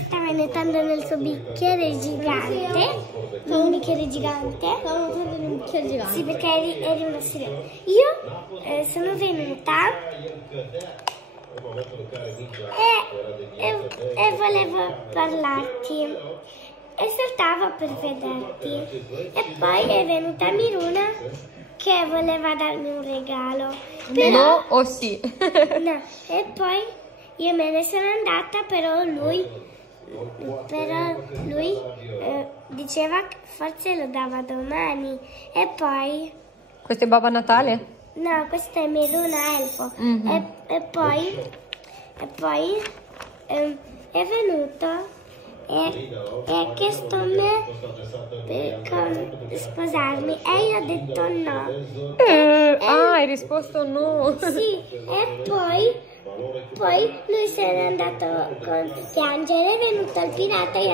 Stava nuotando nel suo bicchiere gigante. Un bicchiere gigante? Stavo nuotando in un bicchiere gigante. Sì, perché eri una sirena. Io sono venuta e volevo parlarti e saltavo per vederti. E poi è venuta Miruna che voleva darmi un regalo. Però, No o sì? no, e poi io me ne sono andata, però lui diceva che forse lo dava domani. E poi, Questo è Babbo Natale? no, questo è Miruna Elfo. E poi è venuto e ha chiesto a me per sposarmi e io ho detto no. Hai risposto no. Sì, e poi lui se n'è andato con piangere, è venuto il pirata e